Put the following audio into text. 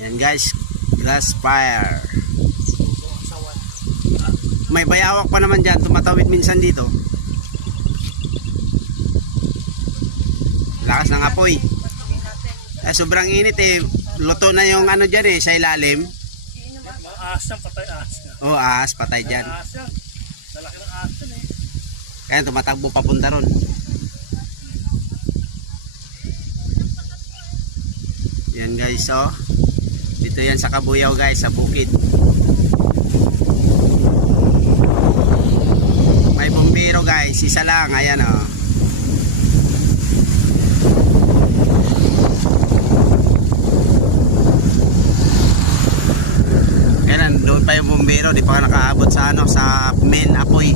Yan guys, grass fire. May bayawak pa naman dyan, tumatawid minsan dito. Lakas ng apoy. Sobrang init eh. Luto na yung ano dyan eh, sa ilalim. Ahas yan, patay ahas yan. Oh, ahas, patay dyan. Ahas yan. Lalaki ng ahas yan eh. Kaya tumatakbo papunta ron. Yan guys, oh. Dito yan sa Kabuyaw guys, sa bukid. May bumbiro guys, isa lang, ayan oh. Kailan doon pa yung bumbiro, di pa nakaabot sa ano, sa main apoy.